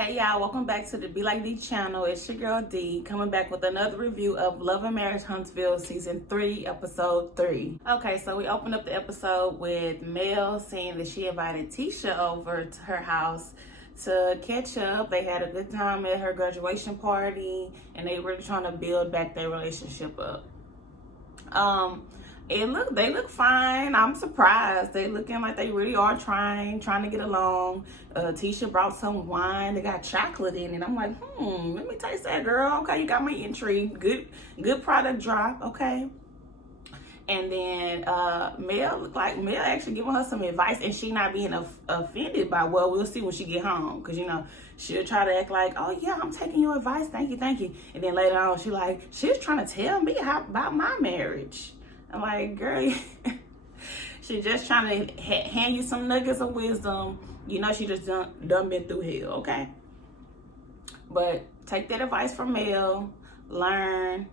Hey y'all, welcome back to the Be Like D channel. It's your girl D coming back with another review of Love and Marriage Huntsville season 3 episode 3. Okay, so we opened up the episode with Mel saying that she invited Tisha over to her house to catch up. They had a good time at her graduation party and they were trying to build back their relationship up. They look fine. I'm surprised. They looking like they really are trying to get along. Tisha brought some wine. They got chocolate in it. I'm like, let me taste that, girl. Okay, you got me intrigued. Good product drop. Okay. And then Mel looked like Mel actually giving her some advice, and she not being offended by. Well, we'll see when she get home, because she'll try to act like, oh yeah, I'm taking your advice. Thank you. And then later on, she's trying to tell me about my marriage. I'm like, girl, she just trying to hand you some nuggets of wisdom. She just done been through hell, okay? But take that advice from Mel, learn,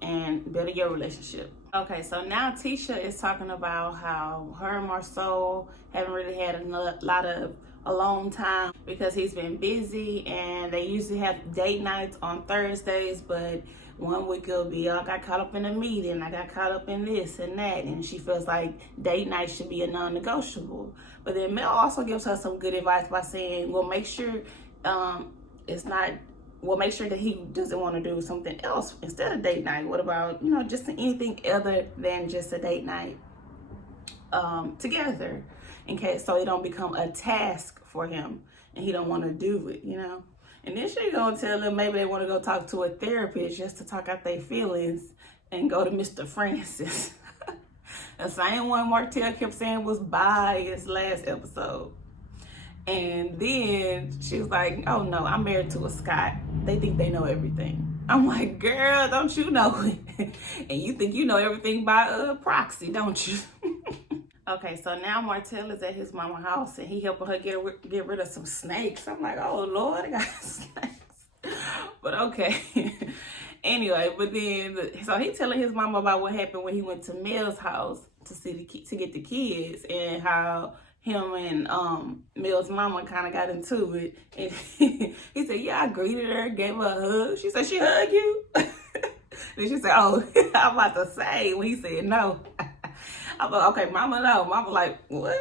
and better your relationship. Okay, so now Tisha is talking about how her and Marceau haven't really had a alone time because he's been busy, and they usually have date nights on Thursdays, but one week it'll be, I got caught up in a meeting, I got caught up in this and that, and she feels like date night should be a non-negotiable. But then Mel also gives her some good advice by saying, make sure make sure that he doesn't want to do something else instead of date night. What about, just anything other than just a date night together, in case so it don't become a task for him and he don't want to do it, And then she gonna tell them maybe they want to go talk to a therapist just to talk out their feelings and go to Mr. Francis. The same one Martell kept saying was by his last episode. And then she was like, oh no, I'm married to a Scott. They think they know everything. I'm like, girl, don't you know it? And you think you know everything by proxy, don't you? Okay, so now Martell is at his mama's house and he helping her get rid of some snakes. I'm like, oh Lord, I got snakes. But okay. Anyway, but then so he telling his mama about what happened when he went to Mel's house to get the kids, and how him and Mel's mama kind of got into it. And he said, yeah, I greeted her, gave her a hug. She said, she hugged you? Then she said, oh, I'm about to say, when he said no. I'm like, okay, mama, no. Mama like, what?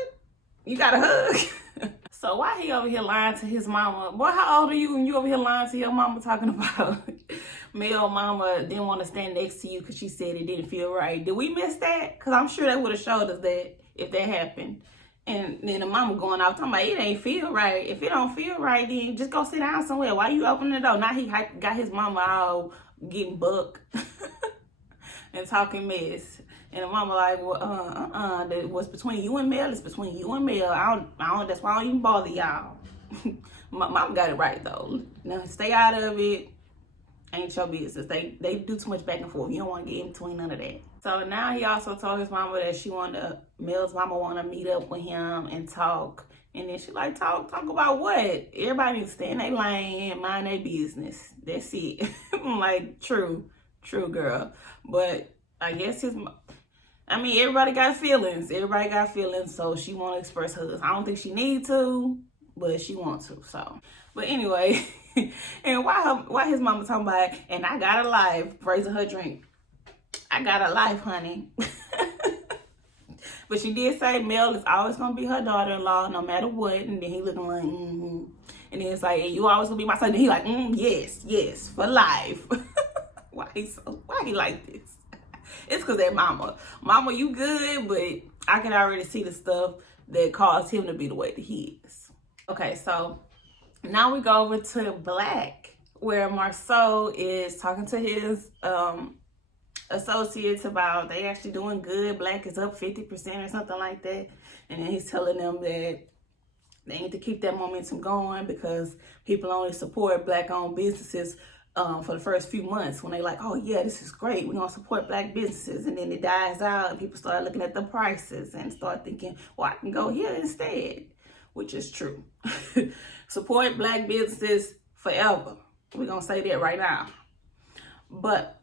You got a hug? So why he over here lying to his mama? Boy, how old are you and you over here lying to your mama talking about Mel mama didn't want to stand next to you because she said it didn't feel right? Did we miss that? Because I'm sure they would have showed us that if that happened. And then the mama going out talking about it ain't feel right. If it don't feel right, then just go sit down somewhere. Why you opening the door? Now he got his mama all getting buck and talking mess. And the mama like, well, what's between you and Mel is between you and Mel. I don't. That's why I don't even bother y'all. Mama got it right though. Now stay out of it. Ain't your business. They do too much back and forth. You don't want to get in between none of that. So now he also told his mama that Mel's mama want to meet up with him and talk. And then she like, talk about what? Everybody needs to stay in their lane and mind their business. That's it. I'm like, true, girl. But I guess everybody got feelings. So she want to express hers. I don't think she need to, but she wants to. So, but anyway, and why his mama talking about, and I got a life, raising her drink. I got a life, honey. But she did say Mel is always gonna be her daughter-in-law, no matter what. And then he looking like, And then it's like, and you always gonna be my son. And he like, yes, for life. Why he like this? It's because that mama, you good, but I can already see the stuff that caused him to be the way that he is. Okay, so now we go over to Black, where Marceau is talking to his associates about they actually doing good. Black is up 50% or something like that. And then he's telling them that they need to keep that momentum going because people only support Black-owned businesses for the first few months when they like, oh yeah, this is great, we're gonna support Black businesses. And then it dies out and people start looking at the prices and start thinking, well, I can go here instead, which is true. Support Black businesses forever. We're gonna say that right now. But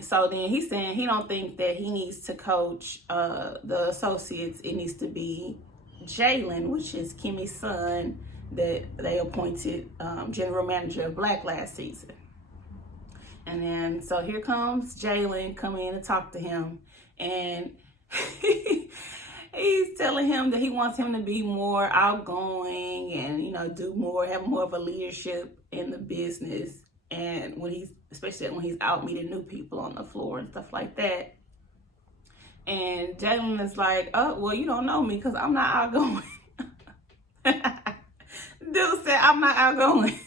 so then he's saying he don't think that he needs to coach the associates. It needs to be Jalen, which is Kimmy's son, that they appointed general manager of Black last season. And then, so here comes Jalen coming in to talk to him. And he's telling him that he wants him to be more outgoing and, you know, do more, have more of a leadership in the business. And especially when he's out meeting new people on the floor and stuff like that. And Jalen is like, oh, well, you don't know me because I'm not outgoing. Dude said, I'm not outgoing.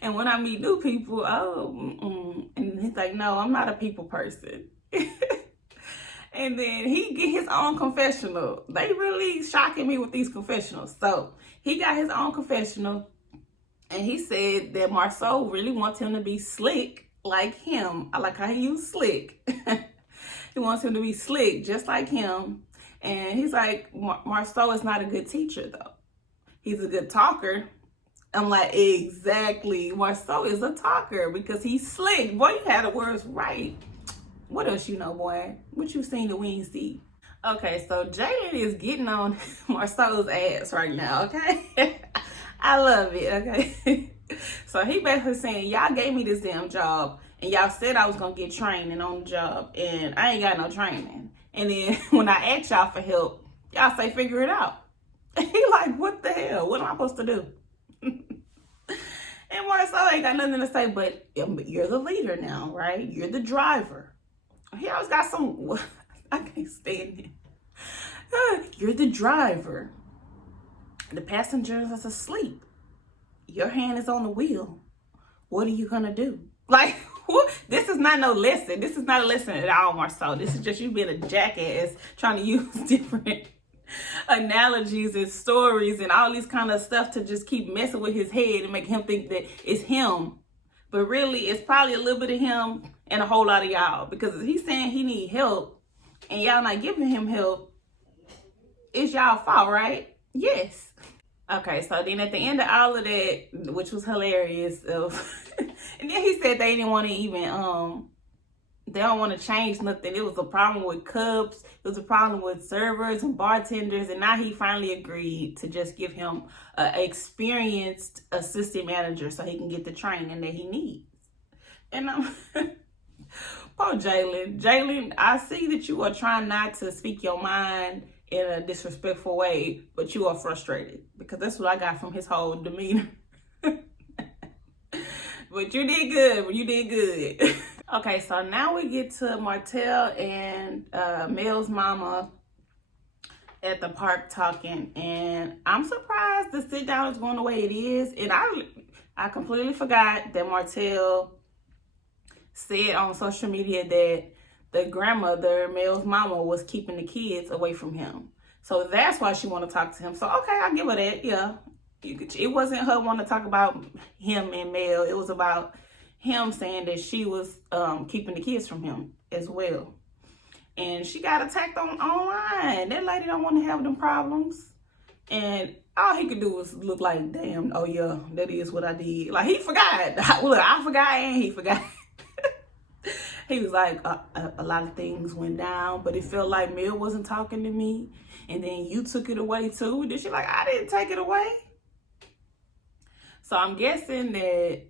And when I meet new people, and he's like, no, I'm not a people person. And then he get his own confessional. They really shocking me with these confessionals. So he got his own confessional. And he said that Marceau really wants him to be slick like him. I like how he used slick. He wants him to be slick just like him. And he's like, Marceau is not a good teacher, though. He's a good talker. I'm like, exactly. Marceau is a talker because he's slick. Boy, you had the words right. What else you know, boy? What you seen that we ain't see? Okay, so Jalen is getting on Marceau's ass right now, okay? I love it, okay? So he basically saying, y'all gave me this damn job, and y'all said I was going to get training on the job, and I ain't got no training. And then when I ask y'all for help, y'all say, figure it out. And he like, what the hell? What am I supposed to do? And Marceau ain't got nothing to say, but you're the leader now, right? You're the driver. He always got some, I can't stand it. You're the driver. The passenger is asleep. Your hand is on the wheel. What are you gonna do? Like, this is not no lesson. This is not a lesson at all, Marceau. This is just you being a jackass trying to use different analogies and stories and all these kind of stuff to just keep messing with his head and make him think that it's him. But really, it's probably a little bit of him and a whole lot of y'all. Because he's saying he need help and y'all not giving him help, it's y'all fault, right? Yes. Okay, so then at the end of all of that, which was hilarious, and then he said they didn't want to even, they don't want to change nothing. It was a problem with cups. It was a problem with servers and bartenders. And now he finally agreed to just give him an experienced assistant manager so he can get the training that he needs. And I'm, poor Jalen. Jalen, I see that you are trying not to speak your mind in a disrespectful way, but you are frustrated because that's what I got from his whole demeanor. But you did good. You did good. Okay, so now we get to Martell and Mel's mama at the park talking, and I'm surprised the sit down is going the way it is. And I completely forgot that Martell said on social media that the grandmother, Mel's mama, was keeping the kids away from him. So that's why she want to talk to him. So okay, I'll give her that. Yeah, it wasn't her wanting to talk about him and Mel. It was about him saying that she was keeping the kids from him as well. And she got attacked online. That lady don't want to have them problems. And all he could do was look like, damn, oh yeah, that is what I did. Like, he forgot. Look, I forgot and he forgot. He was like, a lot of things went down, but it felt like Mel wasn't talking to me. And then you took it away too. And then she like, I didn't take it away. So I'm guessing that,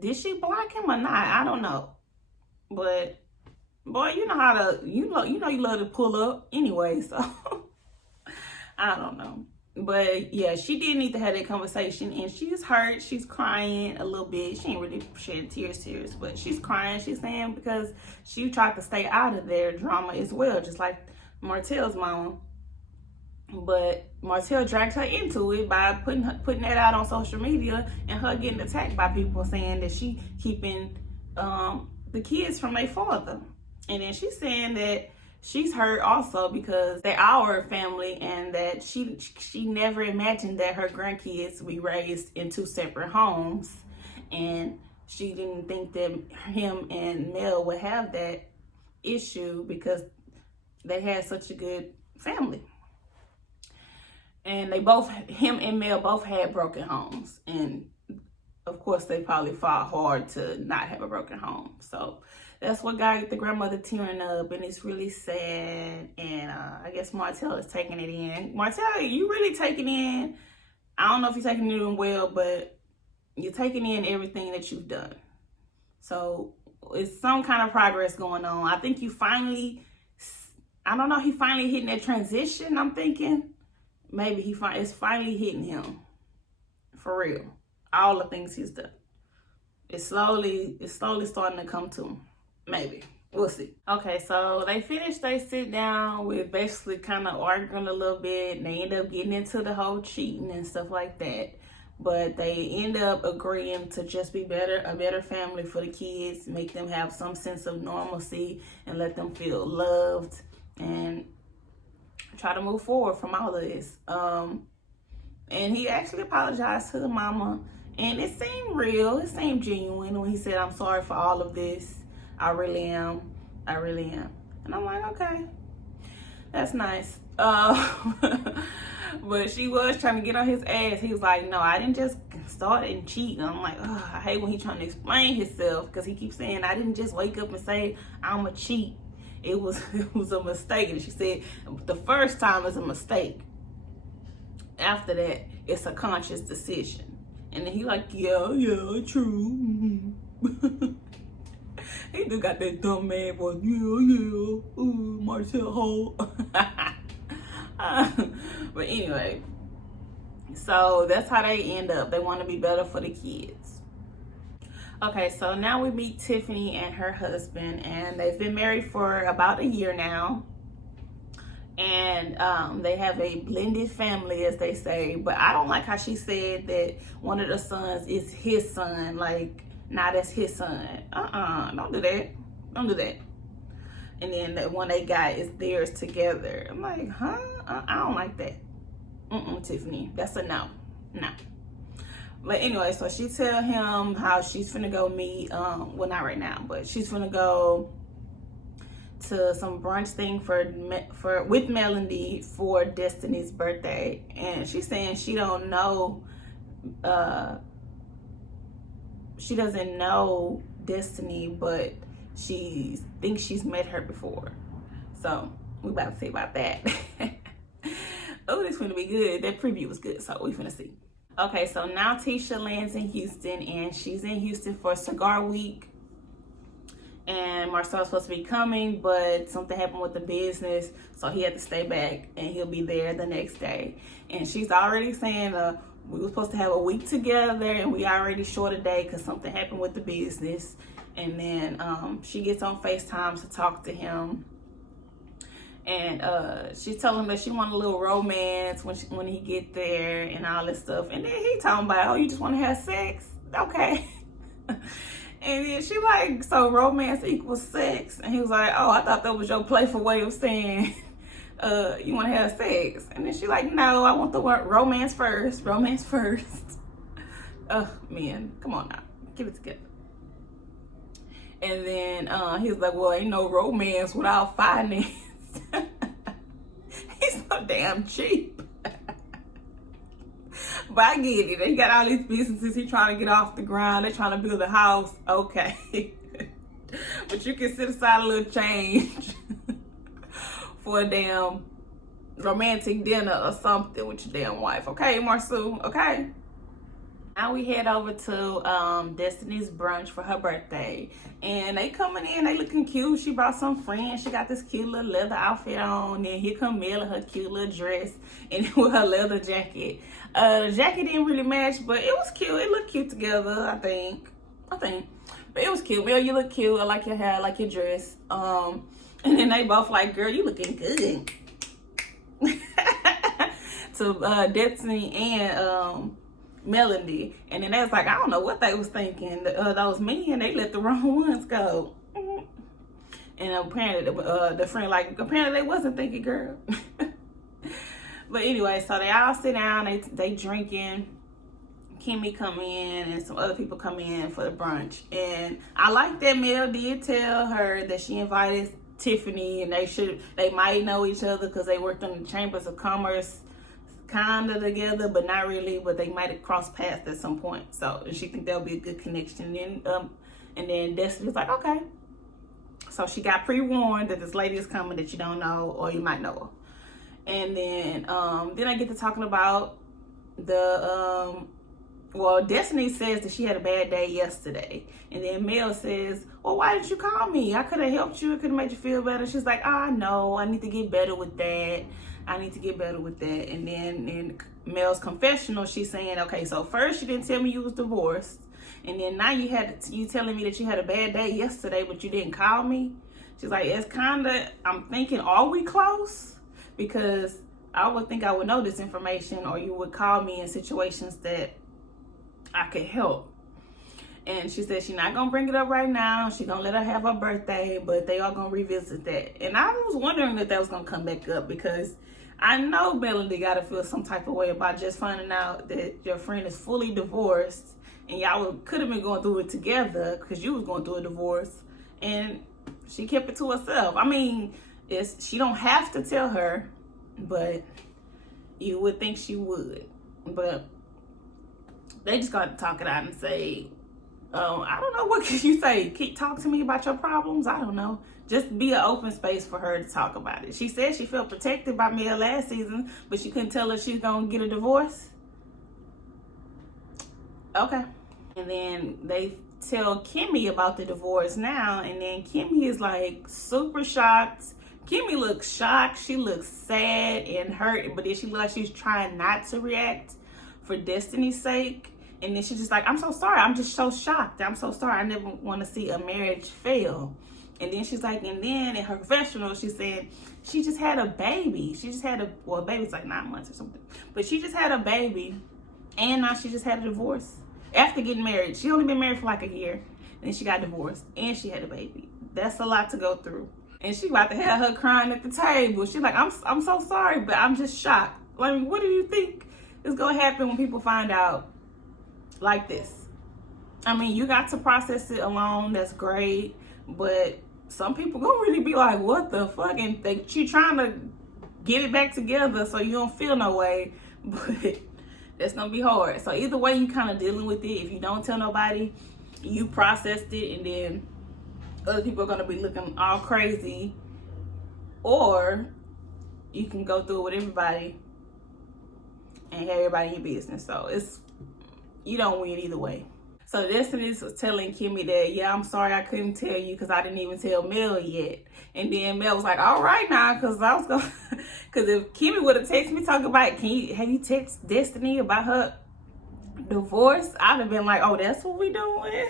did she block him or not? I don't know. But boy, you know how to, you know you love to pull up anyway, so I don't know. But yeah, she did need to have that conversation, and she's hurt. She's crying a little bit. She ain't really shedding tears, but she's crying. She's saying because she tried to stay out of their drama as well, just like Martell's mama. But Martell dragged her into it by putting that out on social media and her getting attacked by people saying that she keeping the kids from their father. And then she's saying that she's hurt also because they're our family and that she never imagined that her grandkids would be raised in two separate homes. And she didn't think that him and Mel would have that issue because they had such a good family. And him and Mel both had broken homes. And of course, they probably fought hard to not have a broken home. So that's what got the grandmother tearing up, and it's really sad. And I guess Martell is taking it in. Martell, you really taking in? I don't know if you're taking it in well, but you're taking in everything that you've done. So it's some kind of progress going on. I think you finally, I don't know, he finally hitting that transition, I'm thinking. Maybe it's finally hitting him. For real. All the things he's done. It's slowly starting to come to him. Maybe. We'll see. Okay, so they finished, they sit down with basically kind of arguing a little bit. And they end up getting into the whole cheating and stuff like that. But they end up agreeing to just be a better family for the kids, make them have some sense of normalcy and let them feel loved and try to move forward from all of this. And he actually apologized to the mama, and it seemed real, it seemed genuine when he said, "I'm sorry for all of this. I really am. I really am." And I'm like, okay, that's nice. But she was trying to get on his ass. He was like, "No, I didn't just start and cheat." And I'm like, oh, I hate when he's trying to explain himself, because he keeps saying, "I didn't just wake up and say I'm a cheat. It was a mistake." And she said, the first time is a mistake. After that, it's a conscious decision. And then he like, yeah, true. He do got that dumb man voice. Yeah, Marcel Ho. But anyway, so that's how they end up. They want to be better for the kids. Okay, so now we meet Tiffany and her husband, and they've been married for about a year now. And they have a blended family, as they say. But I don't like how she said that one of the sons is his son. Like, nah, that's his son. Don't do that. Don't do that. And then the one they got is theirs together. I'm like, huh? I don't like that. Tiffany, that's a no. No. But anyway, so she tell him how she's finna go meet, well, not right now, but she's finna go to some brunch thing with Melody for Destiny's birthday. And she's saying she don't know, she doesn't know Destiny, but she thinks she's met her before. So we about to see about that. Oh, this finna be good. That preview was good, so we finna see. Okay, so now Tisha lands in Houston, and she's in Houston for Cigar Week. And Marcel's supposed to be coming, but something happened with the business, so he had to stay back, and he'll be there the next day. And she's already saying we were supposed to have a week together, and we already short a day because something happened with the business. And then she gets on FaceTime to talk to him. And she's telling him that she want a little romance when he get there and all this stuff. And then he talking about, oh, you just want to have sex? Okay. And then she like, so romance equals sex? And he was like, oh, I thought that was your playful way of saying you want to have sex. And then she like, no, I want the word romance first. Romance first. Oh, man, come on now. Get it together. And then he was like, well, ain't no romance without finance. He's so damn cheap. But I get it. He got all these businesses. He trying to get off the ground. They trying to build a house. Okay. But you can set aside a little change for a damn romantic dinner or something with your damn wife. Okay, Marcel? Okay. Now we head over to Destiny's brunch for her birthday. And they coming in, they looking cute. She brought some friends. She got this cute little leather outfit on. And here come Mel in her cute little dress and with her leather jacket. The jacket didn't really match, but it was cute. It looked cute together, I think. But it was cute. Mel, you look cute. I like your hair, I like your dress. And then they both like, girl, you looking good. To Destiny and Melody. And then they was like, I don't know what they was thinking. Those men, they let the wrong ones go. And apparently the friend like, apparently they wasn't thinking, girl. But anyway, so they all sit down, they drinking. Kimmy come in and some other people come in for the brunch. And I like that Mel did tell her that she invited Tiffany, and they might know each other because they worked in the Chambers of Commerce kind of together, but not really, but they might have crossed paths at some point. So she think that'll be a good connection. And then Destiny was like, okay. So she got pre-warned that this lady is coming that you don't know, or you might know her. And then I get to talking about well, Destiny says that she had a bad day yesterday. And then Mel says, well, why didn't you call me? I could have helped you. It could have made you feel better. She's like, oh, I know. I need to get better with that. I need to get better with that. And then in Mel's confessional, she's saying, okay, so first you didn't tell me you was divorced. And then now you telling me that you had a bad day yesterday, but you didn't call me. She's like, it's kind of, I'm thinking, are we close? Because I would think I would know this information, or you would call me in situations that I could help. And she said she's not gonna bring it up right now. She's gonna let her have her birthday, but they are gonna revisit that. And I was wondering if that was gonna come back up, because I know Melody gotta feel some type of way about just finding out that your friend is fully divorced, and y'all could have been going through it together because you was going through a divorce, and she kept it to herself. I mean, she don't have to tell her, but you would think she would. But they just got to talk it out and say, I don't know, what can you say? Talk to me about your problems? I don't know. Just be an open space for her to talk about it. She said she felt protected by Mel last season, but she couldn't tell her she's going to get a divorce. Okay. And then they tell Kimmy about the divorce now, and then Kimmy is like super shocked. Kimmy looks shocked. She looks sad and hurt, but then she looks like she's trying not to react for Destiny's sake. And then she's just like, I'm so sorry. I'm just so shocked. I'm so sorry. I never want to see a marriage fail. And then she's like, and then in her confessional, she said she just had a baby. She just had well, a baby's like 9 months or something. But she just had a baby, and now she just had a divorce. After getting married, she only been married for like a year. Then she got divorced, and she had a baby. That's a lot to go through. And she about to have her crying at the table. She's like, I'm so sorry, but I'm just shocked. Like, what do you think is gonna happen when people find out like this? I mean, you got to process it alone. That's great, but some people gonna really be like, what the fuck? And she trying to get it back together so you don't feel no way, but that's gonna be hard. So either way, you kind of dealing with it. If you don't tell nobody, you processed it, and then other people are gonna be looking all crazy, or you can go through it with everybody and have everybody in your business. So you don't win either way. So Destiny was telling Kimmy that, yeah, I'm sorry I couldn't tell you because I didn't even tell Mel yet. And then Mel was like, all right now, because I was going to, because if Kimmy would have texted me talking about, have you text Destiny about her divorce? I'd have been like, oh, that's what we doing?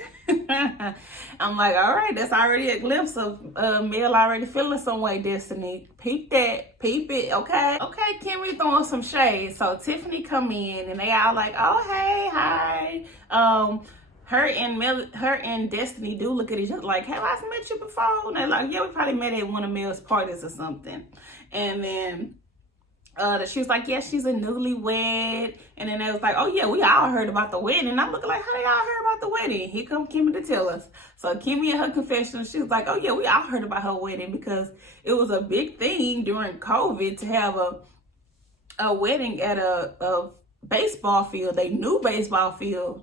I'm like, all right, that's already a glimpse of Mel already feeling some way, Destiny. Peep that, peep it, okay? Okay, Kimmy throwing some shade. So Tiffany come in, and they all like, oh, hey, hi. Her and Destiny do look at each other like, have I met you before? And they're like, yeah, we probably met at one of Mel's parties or something. And then she was like, yeah, she's a newlywed. And then they was like, oh yeah, we all heard about the wedding. And I'm looking like, how they all heard about the wedding? Here come Kimmy to tell us. So Kimmy in her confession, she was like, oh yeah, we all heard about her wedding because it was a big thing during COVID to have a wedding at a baseball field, a new baseball field.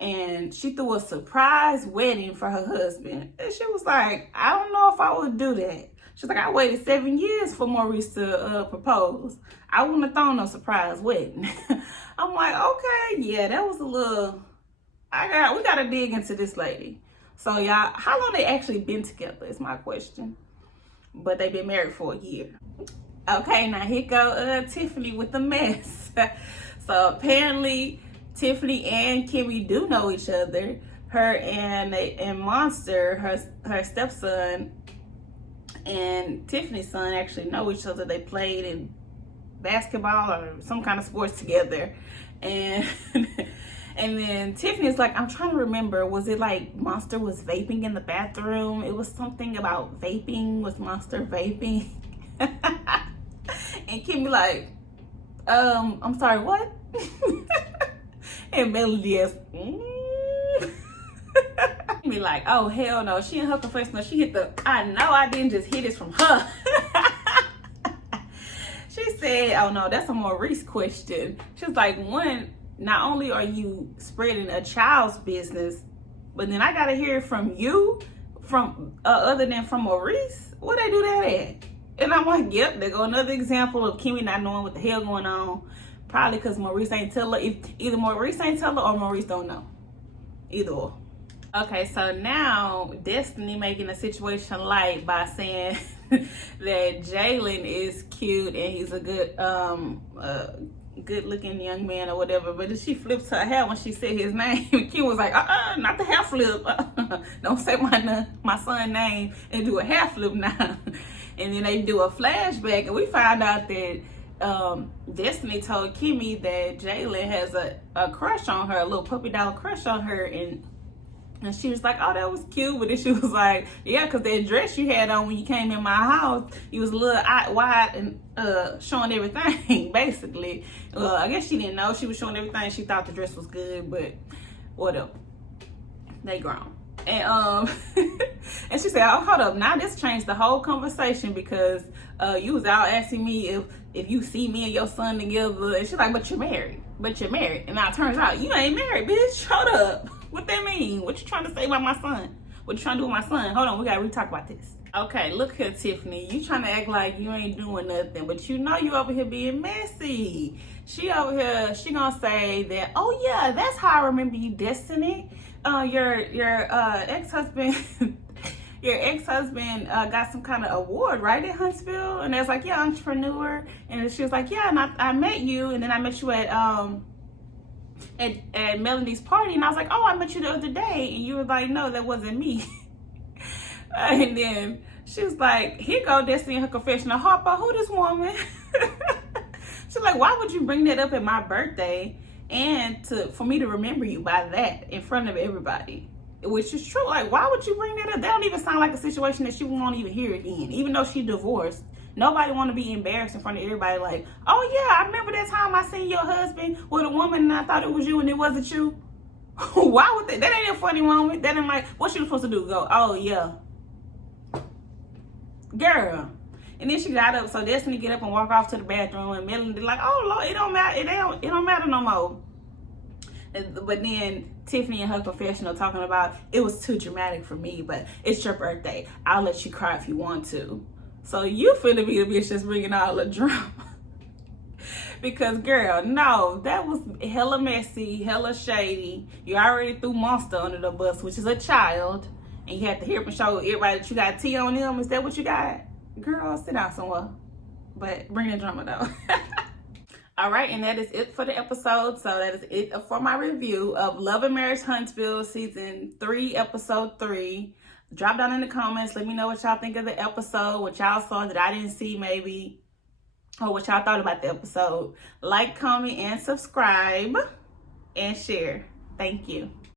And she threw a surprise wedding for her husband. And she was like, I don't know if I would do that. She's like, I waited 7 years for Maurice to propose. I wouldn't have thrown no surprise wedding. I'm like, okay, yeah, that was a little, we got to dig into this lady. So y'all, how long they actually been together is my question. But they've been married for a year. Okay, now here go Tiffany with the mess. So apparently Tiffany and Kimmy do know each other. Her and Monster, her stepson, and Tiffany's son actually know each other. They played in basketball or some kind of sports together. And and then Tiffany's like, I'm trying to remember, was it like Monster was vaping in the bathroom? It was something about vaping. Was Monster vaping? And Kimmy like, I'm sorry, what? And Melody is, be like, oh hell no. She in her confessional, she hit I know I didn't just hear this from her. She said, oh no, that's a Maurice question. She was like, one, not only are you spreading a child's business, but then I gotta hear it from you, from other than from Maurice. Where they do that at? And I'm like, yep, there go another example of Kimmy not knowing what the hell going on. Probably because Maurice ain't tell her. Either Maurice ain't tell her or Maurice don't know. Either or. Okay, so now Destiny making the situation light by saying that Jalen is cute and he's a good looking young man or whatever. But then she flips her hair when she said his name. Kim was like, not the hair flip. Don't say my son's name and do a hair flip now. And then they do a flashback, and we found out that Destiny told Kimmy that Jalen has a crush on her, a little puppy dog crush on her, and she was like, oh, that was cute. But then she was like, yeah, because that dress you had on when you came in my house, you was a little wide and showing everything, basically. I guess she didn't know she was showing everything. She thought the dress was good, but whatever. They grown. And and she said, oh, hold up, now this changed the whole conversation because you was out asking me if you see me and your son together. And she's like, but you're married. And now it turns out you ain't married, bitch. Hold up. What that mean? What you trying to say about my son? What you trying to do with my son? Hold on, we gotta re-talk about this. Okay, look here, Tiffany. You trying to act like you ain't doing nothing, but you know you over here being messy. She over here, she gonna say that, oh yeah, that's how I remember you, Destiny. Your ex-husband your ex-husband got some kind of award, right, at Huntsville? And it's like, yeah, entrepreneur. And she was like, yeah, and I met you, and then I met you at Melanie's party, and I was like, oh, I met you the other day, and you were like, no, that wasn't me. And then she was like, here go Destiny in her confessional. Harper, who this woman? She's like, why would you bring that up at my birthday and for me to remember you by that in front of everybody? Which is true. Like, why would you bring that up? That don't even sound like a situation that she won't even hear again. Even though she divorced, nobody want to be embarrassed in front of everybody. Like, oh yeah, I remember that time I seen your husband with a woman and I thought it was you and it wasn't you. Why would that? That ain't a funny moment. That ain't like, what she was supposed to do? Go, oh yeah, girl. And then she got up. So Destiny get up and walk off to the bathroom, and Melanie like, oh Lord, it don't matter. It don't matter no more. But then Tiffany in her confessional talking about it was too dramatic for me, but it's your birthday. I'll let you cry if you want to. So you finna be the bitch that's bringing all the drama. Because girl, no, that was hella messy, hella shady. You already threw Monster under the bus, which is a child, and you had to hear him show everybody that you got tea on them. Is that what you got? Girl, sit down somewhere. But bring the drama though. All right, and that is it for the episode. So that is it for my review of Love and Marriage Huntsville Season 3, Episode 3. Drop down in the comments. Let me know what y'all think of the episode, what y'all saw that I didn't see maybe, or what y'all thought about the episode. Like, comment, and subscribe, and share. Thank you.